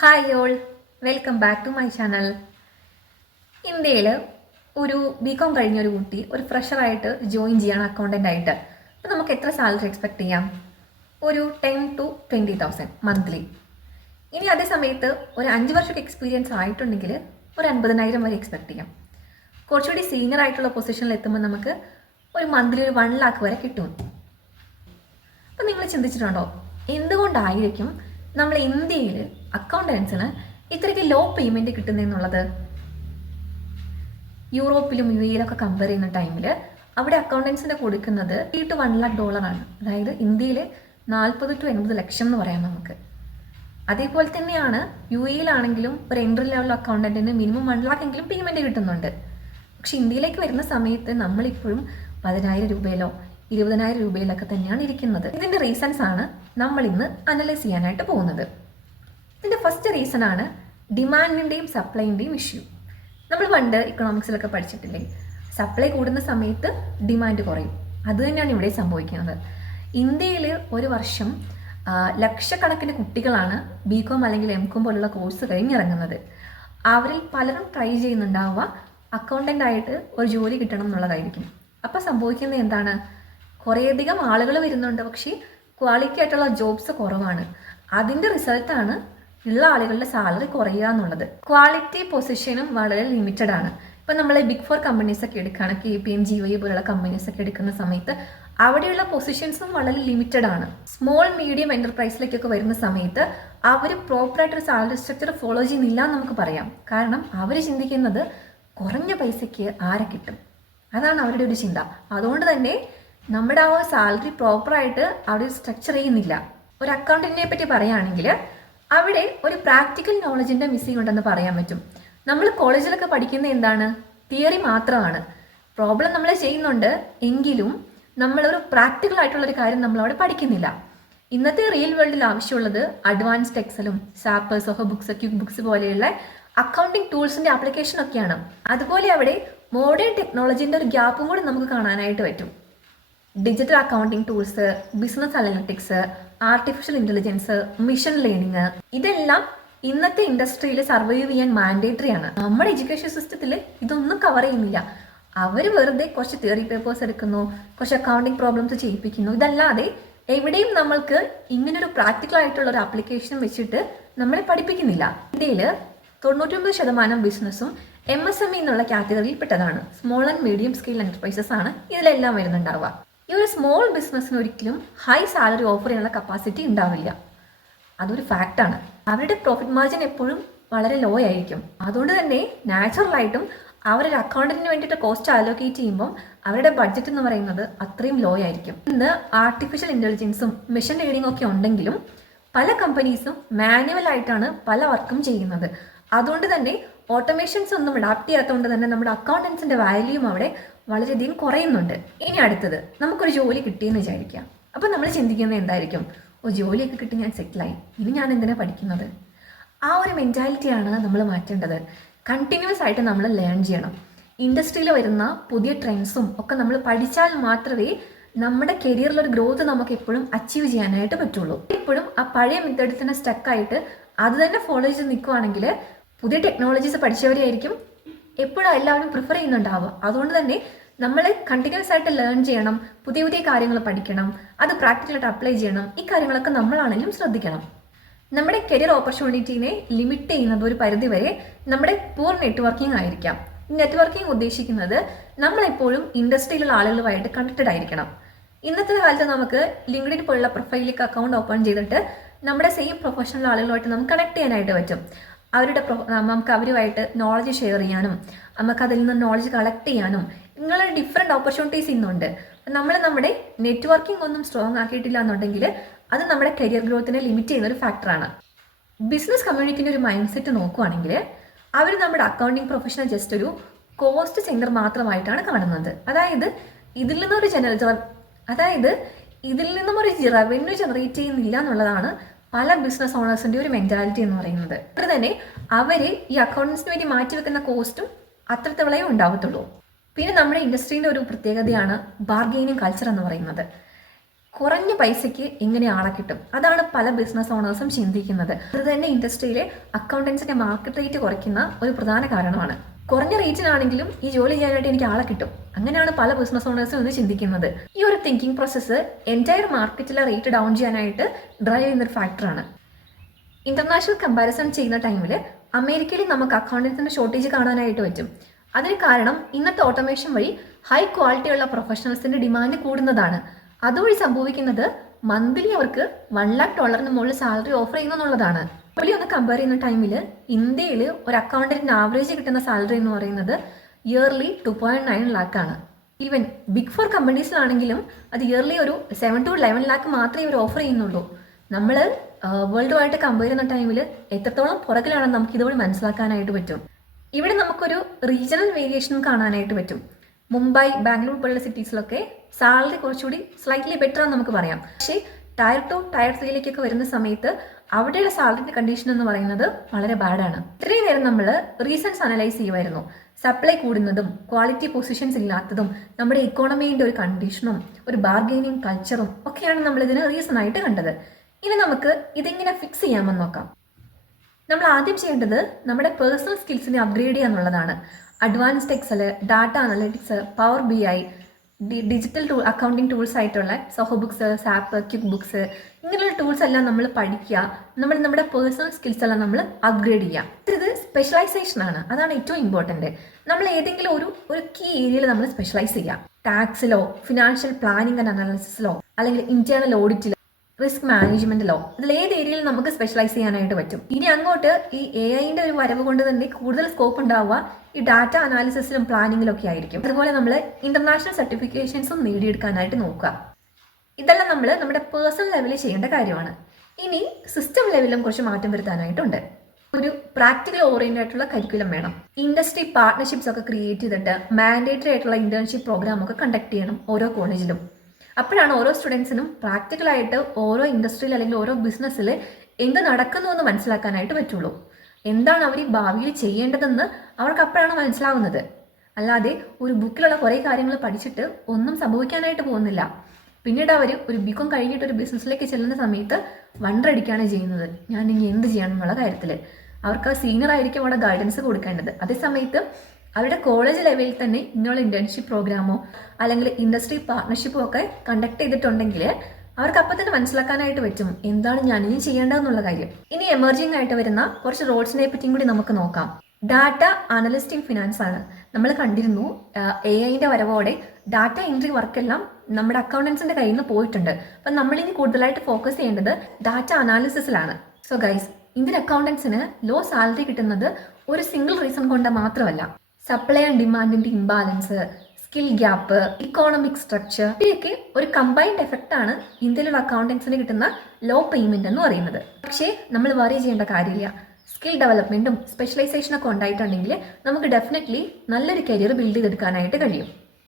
Hi all, welcome back to my channel. ഇന്ത്യയിൽ ഒരു BCom കഴിഞ്ഞ ഒരു കുട്ടി ഒരു ഫ്രഷറായിട്ട് ജോയിൻ ചെയ്യണം അക്കൗണ്ടൻ്റ് ആയിട്ട്. അപ്പോൾ നമുക്ക് എത്ര സാലറി എക്സ്പെക്ട് ചെയ്യാം? ഒരു 10,000 to 20,000 മന്ത്ലി. ഇനി അതേ സമയത്ത് ഒരു 5 വർഷമൊക്കെ എക്സ്പീരിയൻസ് ആയിട്ടുണ്ടെങ്കിൽ ഒരു 50,000 വരെ എക്സ്പെക്ട് ചെയ്യാം. കുറച്ചുകൂടി സീനിയർ ആയിട്ടുള്ള പൊസിഷനിൽ എത്തുമ്പോൾ നമുക്ക് ഒരു മന്ത്ലി ഒരു 1 lakh വരെ കിട്ടും. അപ്പം നിങ്ങൾ ചിന്തിച്ചിട്ടുണ്ടോ എന്തുകൊണ്ടായിരിക്കും നമ്മൾ ഇന്ത്യയിൽ അക്കൗണ്ടൻസിന് ഇത്രയ്ക്ക് ലോ പേയ്മെൻറ്റ് കിട്ടുന്നതെന്നുള്ളത്? യൂറോപ്പിലും യു എയിലൊക്കെ കമ്പയർ ചെയ്യുന്ന ടൈമിൽ അവിടെ അക്കൗണ്ടൻസിന് കൊടുക്കുന്നത് $3 to 1 lakh ആണ്. അതായത് ഇന്ത്യയിൽ 40 to 80 ലക്ഷം എന്ന് പറയാം നമുക്ക്. അതേപോലെ തന്നെയാണ് യു എയിലാണെങ്കിലും ഒരു എൻട്രി ലെവൽ അക്കൗണ്ടൻറ്റിന് മിനിമം 1 lakh എങ്കിലും പേയ്മെൻറ്റ് കിട്ടുന്നുണ്ട്. പക്ഷെ ഇന്ത്യയിലേക്ക് വരുന്ന സമയത്ത് നമ്മളിപ്പോഴും 10,000 രൂപയിലോ 20,000 രൂപയിലൊക്കെ തന്നെയാണ് ഇരിക്കുന്നത്. ഇതിൻ്റെ റീസൺസ് ആണ് നമ്മൾ ഇന്ന് അനലൈസ് ചെയ്യാനായിട്ട് പോകുന്നത്. ഇതിൻ്റെ ഫസ്റ്റ് റീസൺ ആണ് ഡിമാൻഡിൻ്റെയും സപ്ലൈൻ്റെയും ഇഷ്യൂ. നമ്മൾ പണ്ട് ഇക്കണോമിക്സിലൊക്കെ പഠിച്ചിട്ടില്ലേ, സപ്ലൈ കൂടുന്ന സമയത്ത് ഡിമാൻഡ് കുറയും. അത് തന്നെയാണ് ഇവിടെ സംഭവിക്കുന്നത്. ഇന്ത്യയിൽ ഒരു വർഷം ലക്ഷക്കണക്കിന് കുട്ടികളാണ് ബികോം അല്ലെങ്കിൽ എംകോം പോലുള്ള കോഴ്സ് കഴിഞ്ഞിറങ്ങുന്നത്. അവരിൽ പലരും ട്രൈ ചെയ്യുന്നുണ്ടാവുക അക്കൗണ്ടൻ്റ് ആയിട്ട് ഒരു ജോലി കിട്ടണം എന്നുള്ളതായിരിക്കും. അപ്പോൾ സംഭവിക്കുന്നത് എന്താണ്? കുറേയധികം ആളുകൾ വരുന്നുണ്ട്, പക്ഷേ ക്വാളിറ്റി ആയിട്ടുള്ള ജോബ്സ് കുറവാണ്. അതിൻ്റെ റിസൾട്ടാണ് ഉള്ള ആളുകളുടെ സാലറി കുറയുക എന്നുള്ളത്. ക്വാളിറ്റി പൊസിഷനും വളരെ ലിമിറ്റഡ് ആണ്. ഇപ്പം നമ്മൾ ബിഗ് 4 കമ്പനീസ് ഒക്കെ എടുക്കുകയാണ്, KPMG പോലുള്ള കമ്പനീസ് ഒക്കെ എടുക്കുന്ന സമയത്ത് അവിടെയുള്ള പൊസിഷൻസും വളരെ ലിമിറ്റഡ് ആണ്. സ്മോൾ മീഡിയം എൻ്റർപ്രൈസിലേക്കൊക്കെ വരുന്ന സമയത്ത് അവർ പ്രോപ്പറായിട്ടൊരു സാലറി സ്ട്രക്ചർ ഫോളോ ചെയ്യുന്നില്ല എന്ന് നമുക്ക് പറയാം. കാരണം അവർ ചിന്തിക്കുന്നത് കുറഞ്ഞ പൈസയ്ക്ക് ആരെ കിട്ടും, അതാണ് അവരുടെ ഒരു ചിന്ത. അതുകൊണ്ട് തന്നെ നമ്മുടെ ആ സാലറി പ്രോപ്പറായിട്ട് അവിടെ സ്ട്രക്ചർ ചെയ്യുന്നില്ല. ഒരു അക്കൗണ്ടന്റിനെ പറ്റി പറയുകയാണെങ്കിൽ അവിടെ ഒരു പ്രാക്ടിക്കൽ നോളജിൻ്റെ മിസ്സിംഗ് ഉണ്ടെന്ന് പറയാൻ പറ്റും. നമ്മൾ കോളേജിലൊക്കെ പഠിക്കുന്ന എന്താണ്? തിയറി മാത്രമാണ്. പ്രോബ്ലം നമ്മൾ ചെയ്യുന്നുണ്ട് എങ്കിലും നമ്മളൊരു പ്രാക്ടിക്കൽ ആയിട്ടുള്ളൊരു കാര്യം നമ്മളവിടെ പഠിക്കുന്നില്ല. ഇന്നത്തെ റിയൽ വേൾഡിൽ ആവശ്യമുള്ളത് അഡ്വാൻസ്ഡ് എക്സലും SAP, Zoho Books, QuickBooks പോലെയുള്ള അക്കൗണ്ടിങ് ടൂൾസിൻ്റെ ആപ്ലിക്കേഷനൊക്കെയാണ്. അതുപോലെ അവിടെ മോഡേൺ ടെക്നോളജീൻ്റെ ഒരു ഗ്യാപ്പും കൂടി നമുക്ക് കാണാനായിട്ട് പറ്റും. Digital accounting tools, business analytics, artificial intelligence, mission learning, ഇതെല്ലാം ഇന്നത്തെ ഇൻഡസ്ട്രിയിൽ സർവൈവ് ചെയ്യാൻ മാൻഡേറ്ററി ആണ്. നമ്മുടെ എഡ്യൂക്കേഷൻ സിസ്റ്റത്തിൽ ഇതൊന്നും കവർ ചെയ്യുന്നില്ല. അവർ വെറുതെ കുറച്ച് തിയറി പേപ്പേഴ്സ് എടുക്കുന്നു, കുറച്ച് അക്കൗണ്ടിങ് പ്രോബ്ലംസ് ചെയ്യിപ്പിക്കുന്നു. ഇതല്ലാതെ എവിടെയും നമ്മൾക്ക് ഇങ്ങനൊരു പ്രാക്ടിക്കൽ ആയിട്ടുള്ള ഒരു ആപ്ലിക്കേഷൻ വെച്ചിട്ട് നമ്മളെ പഠിപ്പിക്കുന്നില്ല. ഇന്ത്യയിൽ 99% ബിസിനസ്സും MSME എന്നുള്ള കാറ്റഗറിയിൽ പെട്ടതാണ്. Small and medium scale enterprises ആണ് ഇതിലെല്ലാം വരുന്നുണ്ടാവുക. ഈ ഒരു സ്മോൾ ബിസിനസ്സിന് ഒരിക്കലും ഹൈ സാലറി ഓഫർ ചെയ്യാനുള്ള കപ്പാസിറ്റി ഉണ്ടാവില്ല. അതൊരു ഫാക്റ്റാണ്. അവരുടെ പ്രോഫിറ്റ് മാർജിൻ എപ്പോഴും വളരെ ലോ ആയിരിക്കും. അതുകൊണ്ട് തന്നെ നാച്ചുറലായിട്ടും അവരൊരു അക്കൗണ്ടന്റിന് വേണ്ടിയിട്ട് കോസ്റ്റ് അലോക്കേറ്റ് ചെയ്യുമ്പോൾ അവരുടെ ബഡ്ജറ്റ് എന്ന് പറയുന്നത് അത്രയും ലോ ആയിരിക്കും. ഇന്ന് ആർട്ടിഫിഷ്യൽ ഇൻ്റലിജൻസും മെഷീൻ ലേണിംഗും ഒക്കെ ഉണ്ടെങ്കിലും പല കമ്പനീസും മാനുവലായിട്ടാണ് പല വർക്കും ചെയ്യുന്നത്. അതുകൊണ്ട് തന്നെ ഓട്ടോമേഷൻസ് ഒന്നും അഡാപ്റ്റ് ചെയ്യാത്തതുകൊണ്ട് തന്നെ നമ്മുടെ അക്കൗണ്ടൻസിൻ്റെ വാല്യൂം അവിടെ വളരെയധികം കുറയുന്നുണ്ട്. ഇനി അടുത്തത്, നമുക്കൊരു ജോലി കിട്ടിയെന്ന് വിചാരിക്കാം. അപ്പം നമ്മൾ ചിന്തിക്കുന്നത് എന്തായിരിക്കും? ജോലിയൊക്കെ കിട്ടി, ഞാൻ സെറ്റിലായി, ഇനി ഞാൻ എന്തിനാ പഠിക്കുന്നത്? ആ ഒരു മെൻറ്റാലിറ്റിയാണ് നമ്മൾ മാറ്റേണ്ടത്. കണ്ടിന്യൂസ് ആയിട്ട് നമ്മൾ ലേൺ ചെയ്യണം. ഇൻഡസ്ട്രിയിൽ വരുന്ന പുതിയ ട്രെൻഡ്സും ഒക്കെ നമ്മൾ പഠിച്ചാൽ മാത്രമേ നമ്മുടെ കരിയറിലൊരു ഗ്രോത്ത് നമുക്ക് എപ്പോഴും അച്ചീവ് ചെയ്യാനായിട്ട് പറ്റുള്ളൂ. എപ്പോഴും ആ പഴയ മെത്തേഡിൽ തന്നെ സ്റ്റക്കായിട്ട് അത് തന്നെ ഫോളോ ചെയ്ത് നിൽക്കുവാണെങ്കിൽ പുതിയ ടെക്നോളജീസ് പഠിച്ചവരെയായിരിക്കും എപ്പോഴും എല്ലാവരും പ്രിഫർ ചെയ്യുന്നുണ്ടാവുക. അതുകൊണ്ട് തന്നെ നമ്മൾ കണ്ടിന്യൂസ് ആയിട്ട് ലേൺ ചെയ്യണം, പുതിയ പുതിയ കാര്യങ്ങൾ പഠിക്കണം, അത് പ്രാക്ടിക്കലായിട്ട് അപ്ലൈ ചെയ്യണം. ഈ കാര്യങ്ങളൊക്കെ നമ്മളാണെങ്കിലും ശ്രദ്ധിക്കണം. നമ്മുടെ കരിയർ ഓപ്പർച്യൂണിറ്റീനെ ലിമിറ്റ് ചെയ്യുന്നത് ഒരു പരിധിവരെ നമ്മുടെ പൂർ നെറ്റ്വർക്കിംഗ് ആയിരിക്കാം. നെറ്റ്വർക്കിംഗ് ഉദ്ദേശിക്കുന്നത് നമ്മളെപ്പോഴും ഇൻഡസ്ട്രിയിലുള്ള ആളുകളുമായിട്ട് കണക്റ്റഡ് ആയിരിക്കണം. ഇന്നത്തെ കാലത്ത് നമുക്ക് ലിങ്ക്ഡിൻ പോലുള്ള പ്രൊഫൈലിലേക്ക് അക്കൗണ്ട് ഓപ്പൺ ചെയ്തിട്ട് നമ്മുടെ സെയിം പ്രൊഫഷണൽ ആളുകളുമായിട്ട് നമുക്ക് കണക്ട് ചെയ്യാനായിട്ട് പറ്റും. നമുക്ക് അവരുമായിട്ട് നോളജ് ഷെയർ ചെയ്യാനും നമുക്ക് അതിൽ നിന്ന് നോളജ് കളക്ട് ചെയ്യാനും ഇങ്ങനെ ഡിഫറെൻറ്റ് ഓപ്പർച്യൂണിറ്റീസ് ഇന്നുണ്ട്. നമ്മൾ നമ്മുടെ നെറ്റ്വർക്കിംഗ് ഒന്നും സ്ട്രോങ് ആക്കിയിട്ടില്ല എന്നുണ്ടെങ്കിൽ അത് നമ്മുടെ കരിയർ ഗ്രോത്തിനെ ലിമിറ്റ് ചെയ്യുന്ന ഒരു ഫാക്ടറാണ്. ബിസിനസ് കമ്മ്യൂണിറ്റിൻ്റെ ഒരു മൈൻഡ് സെറ്റ് നോക്കുകയാണെങ്കിൽ അവർ നമ്മുടെ അക്കൗണ്ടിങ് പ്രൊഫഷനെ ജസ്റ്റ് ഒരു കോസ്റ്റ് സെൻറ്റർ മാത്രമായിട്ടാണ് കാണുന്നത്. അതായത് ഇതിൽ നിന്നും ഒരു റവന്യൂ ജനറേറ്റ് ചെയ്യുന്നില്ല എന്നുള്ളതാണ് പല ബിസിനസ് ഓണേഴ്സിൻ്റെ ഒരു മെൻറ്റാലിറ്റി എന്ന് പറയുന്നത്. അതുകൊണ്ട് തന്നെ അവർ ഈ അക്കൗണ്ടൻസിന് വേണ്ടി മാറ്റിവെക്കുന്ന കോസ്റ്റും അത്രത്തോളേ ഉണ്ടാവത്തുള്ളൂ. പിന്നെ നമ്മുടെ ഇൻഡസ്ട്രീൻ്റെ ഒരു പ്രത്യേകതയാണ് ബാർഗെയിനിങ് കൾച്ചർ എന്ന് പറയുന്നത്. കുറഞ്ഞ പൈസയ്ക്ക് എങ്ങനെ ആളെ കിട്ടും, അതാണ് പല ബിസിനസ് ഓണേഴ്സും ചിന്തിക്കുന്നത്. അത് തന്നെ ഇൻഡസ്ട്രിയിലെ അക്കൗണ്ടൻസിന്റെ മാർക്കറ്റ് റേറ്റ് കുറയ്ക്കുന്ന ഒരു പ്രധാന കാരണമാണ്. കുറഞ്ഞ റേറ്റിനാണെങ്കിലും ഈ ജോലി ചെയ്യാനായിട്ട് എനിക്ക് ആളെ കിട്ടും, അങ്ങനെയാണ് പല ബിസിനസ് ഓണേഴ്സും ഇന്ന് ചിന്തിക്കുന്നത്. ഈ ഒരു തിങ്കിങ് പ്രോസസ്സ് എൻറ്റയർ മാർക്കറ്റിലെ റേറ്റ് ഡൗൺ ചെയ്യാനായിട്ട് ഡ്രൈവ് ചെയ്യുന്നൊരു ഫാക്ടറാണ്. ഇന്റർനാഷണൽ കമ്പാരിസൺ ചെയ്യുന്ന ടൈമിൽ അമേരിക്കയിൽ നമുക്ക് അക്കൗണ്ടൻസിന്റെ ഷോർട്ടേജ് കാണാനായിട്ട് പറ്റും. അതിന് കാരണം ഇന്നത്തെ ഓട്ടോമേഷൻ വഴി ഹൈ ക്വാളിറ്റിയുള്ള പ്രൊഫഷണൽസിന്റെ ഡിമാൻഡ് കൂടുന്നതാണ്. അതുവഴി സംഭവിക്കുന്നത് മന്ത്ലി അവർക്ക് $1,00,000 മുകളിൽ സാലറി ഓഫർ ചെയ്യുന്നതാണ്. പുള്ളി ഒന്ന് കമ്പയർ ചെയ്യുന്ന ടൈമിൽ ഇന്ത്യയിൽ ഒരു അക്കൗണ്ടന്റിന് ആവറേജ് കിട്ടുന്ന സാലറി എന്ന് പറയുന്നത് ഇയർലി 2.9 lakh ആണ്. ഈവൻ ബിഗ് 4 കമ്പനീസിലാണെങ്കിലും അത് ഇയർലി ഒരു 7 to 11 lakh മാത്രമേ ഇവർ ഓഫർ ചെയ്യുന്നുള്ളൂ. നമ്മൾ വേൾഡ് വൈഡ് കമ്പയർ ചെയ്യുന്ന ടൈമിൽ എത്രത്തോളം പുറകിലാണെന്ന് നമുക്ക് ഇതുവഴി മനസ്സിലാക്കാനായിട്ട് പറ്റും. ഇവിടെ നമുക്കൊരു റീജിയണൽ വേരിയേഷൻ കാണാനായിട്ട് പറ്റും. മുംബൈ, ബാംഗ്ലൂർ പോലുള്ള സിറ്റീസിലൊക്കെ സാലറി കുറച്ചുകൂടി സ്ലൈറ്റ്ലി ബെറ്റർ ആണെന്ന് നമുക്ക് പറയാം. പക്ഷേ ടയർ 2, ടയർ 3ലേക്കൊക്കെ വരുന്ന സമയത്ത് അവിടെയുള്ള സാലറി കണ്ടീഷൻ എന്ന് പറയുന്നത് വളരെ ബാഡാണ്. ഇത്രയും നേരം നമ്മൾ റീസൺസ് അനലൈസ് ചെയ്യുമായിരുന്നു. സപ്ലൈ കൂടുന്നതും ക്വാളിറ്റി പൊസിഷൻസ് ഇല്ലാത്തതും നമ്മുടെ ഇക്കോണമിയുടെ ഒരു കണ്ടീഷനും ഒരു ബാർഗെയിനിങ് കൾച്ചറും ഒക്കെയാണ് നമ്മൾ ഇതിന് റീസൺ ആയിട്ട് കണ്ടത്. ഇനി നമുക്ക് ഇതെങ്ങനെ ഫിക്സ് ചെയ്യാമെന്ന് നോക്കാം. നമ്മൾ ആദ്യം ചെയ്യേണ്ടത് നമ്മുടെ പേഴ്സണൽ സ്കിൽസിനെ അപ്ഗ്രേഡ് ചെയ്യുക എന്നുള്ളതാണ്. Advanced Excel, data analytics, power BI, digital accounting tools ആയിട്ടുള്ള Zoho Books, SAP, QuickBooks, ഇങ്ങനെയുള്ള ടൂൾസ് എല്ലാം നമ്മൾ പഠിക്കുക. നമ്മുടെ പേഴ്സണൽ സ്കിൽസ് എല്ലാം നമ്മൾ അപ്ഗ്രേഡ് ചെയ്യുക. ഇത് സ്പെഷ്യലൈസേഷൻ ആണ്, അതാണ് ഏറ്റവും ഇമ്പോർട്ടൻറ്റ്. നമ്മൾ ഏതെങ്കിലും ഒരു കീ ഏരിയയിൽ നമ്മൾ സ്പെഷ്യലൈസ് ചെയ്യുക. ടാക്സിലോ, ഫിനാൻഷ്യൽ പ്ലാനിങ് ആൻഡ് അനാലിസിസിലോ, അല്ലെങ്കിൽ ഇന്റേണൽ ഓഡിറ്റിലോ, റിസ്ക് മാനേജ്മെന്റിലോ, ഇതിൽ ഏത് ഏരിയയിൽ നമുക്ക് സ്പെഷ്യലൈസ് ചെയ്യാനായിട്ട് പറ്റും. ഇനി അങ്ങോട്ട് ഈ AI-ന്റെ ഒരു വരവ് കൊണ്ട് തന്നെ കൂടുതൽ സ്കോപ്പ് ഉണ്ടാവുക ഈ ഡാറ്റ അനാലിസിസിലും പ്ലാനിങ്ങിലും ഒക്കെ ആയിരിക്കും. അതുപോലെ നമ്മൾ ഇന്റർനാഷണൽ സർട്ടിഫിക്കേഷൻസും നേടിയെടുക്കാനായിട്ട് നോക്കുക. ഇതെല്ലാം നമ്മൾ നമ്മുടെ പേഴ്സണൽ ലെവലിൽ ചെയ്യേണ്ട കാര്യമാണ്. ഇനി സിസ്റ്റം ലെവലിലും കുറച്ച് മാറ്റം വരുത്താനായിട്ടുണ്ട്. ഒരു പ്രാക്ടിക്കൽ ഓറിയന്റഡ് ആയിട്ടുള്ള കരിക്കുലം വേണം. ഇൻഡസ്ട്രി പാർട്ട്ണർഷിപ്സ് ഒക്കെ ക്രിയേറ്റ് ചെയ്തിട്ട് മാൻഡേറ്ററി ആയിട്ടുള്ള ഇന്റേൺഷിപ്പ് പ്രോഗ്രാം ഒക്കെ കണ്ടക്ട് ചെയ്യണം ഓരോ കോളേജിലും. അപ്പോഴാണ് ഓരോ സ്റ്റുഡൻസിനും പ്രാക്ടിക്കലായിട്ട് ഓരോ ഇൻഡസ്ട്രിയിൽ അല്ലെങ്കിൽ ഓരോ ബിസിനസ്സിൽ എന്ത് നടക്കുന്നു എന്ന് മനസ്സിലാക്കാനായിട്ട് പറ്റുള്ളൂ. എന്താണ് അവർ ഈ ഭാവിയിൽ ചെയ്യേണ്ടതെന്ന് അവർക്ക് അപ്പോഴാണ് മനസ്സിലാവുന്നത്. അല്ലാതെ ഒരു ബുക്കിലുള്ള കുറേ കാര്യങ്ങൾ പഠിച്ചിട്ട് ഒന്നും സംഭവിക്കാനായിട്ട് പോകുന്നില്ല. പിന്നീട് അവർ ഒരു ബികോം കഴിഞ്ഞിട്ട് ഒരു ബിസിനസ്സിലേക്ക് ചെല്ലുന്ന സമയത്ത് വണ്ടടിക്കുകയാണ് ചെയ്യുന്നത്, ഞാൻ ഇനി എന്ത് ചെയ്യണം എന്നുള്ള കാര്യത്തിൽ. അവർക്ക് സീനിയർ ആയിരിക്കും അവിടെ ഗൈഡൻസ് കൊടുക്കേണ്ടത്. അതേസമയത്ത് അവരുടെ കോളേജ് ലെവലിൽ തന്നെ ഇങ്ങനെയുള്ള ഇന്റേൺഷിപ്പ് പ്രോഗ്രാമോ അല്ലെങ്കിൽ ഇൻഡസ്ട്രി പാർട്ട്ണർഷിപ്പോ ഒക്കെ കണ്ടക്ട് ചെയ്തിട്ടുണ്ടെങ്കിൽ അവർക്ക് അപ്പം തന്നെ മനസ്സിലാക്കാനായിട്ട് പറ്റും എന്താണ് ഞാൻ ഇനി ചെയ്യേണ്ടതെന്നുള്ള കാര്യം. ഇനി എമർജിംഗ് ആയിട്ട് വരുന്ന കുറച്ച് റോൾസിനെ പറ്റിയും കൂടി നമുക്ക് നോക്കാം. ഡാറ്റ അനലിസ്റ്റ് ഇൻ ഫിനാൻസ് ആണ്. നമ്മൾ കണ്ടിരുന്നു AI-ന്റെ വരവോടെ ഡാറ്റ എൻട്രി വർക്കെല്ലാം നമ്മുടെ അക്കൗണ്ടൻസിന്റെ കയ്യിൽ നിന്ന് പോയിട്ടുണ്ട്. അപ്പം നമ്മളിനി കൂടുതലായിട്ട് ഫോക്കസ് ചെയ്യേണ്ടത് ഡാറ്റ അനാലിസിസിലാണ്. സോ ഗൈസ്, ഇന്ത്യൻ അക്കൗണ്ടൻസിന് ലോ സാലറി കിട്ടുന്നത് ഒരു സിംഗിൾ റീസൺ കൊണ്ട് മാത്രമല്ല. സപ്ലൈ ആൻഡ് ഡിമാൻഡിന്റെ imbalance, skill gap, economic structure, ഇവയൊക്കെ ഒരു കമ്പൈൻഡ് എഫക്റ്റ് ആണ് ഇന്ത്യയിലുള്ള അക്കൗണ്ടൻസിന് കിട്ടുന്ന ലോ പേയ്മെന്റ് എന്ന് പറയുന്നത്. പക്ഷേ നമ്മൾ വറി ചെയ്യേണ്ട കാര്യമില്ല. സ്കിൽ ഡെവലപ്മെന്റും സ്പെഷ്യലൈസേഷനൊക്കെ ഉണ്ടായിട്ടുണ്ടെങ്കിൽ നമുക്ക് ഡെഫിനറ്റ്ലി നല്ലൊരു കരിയർ ബിൽഡ് ചെയ്തെടുക്കാനായിട്ട് കഴിയും.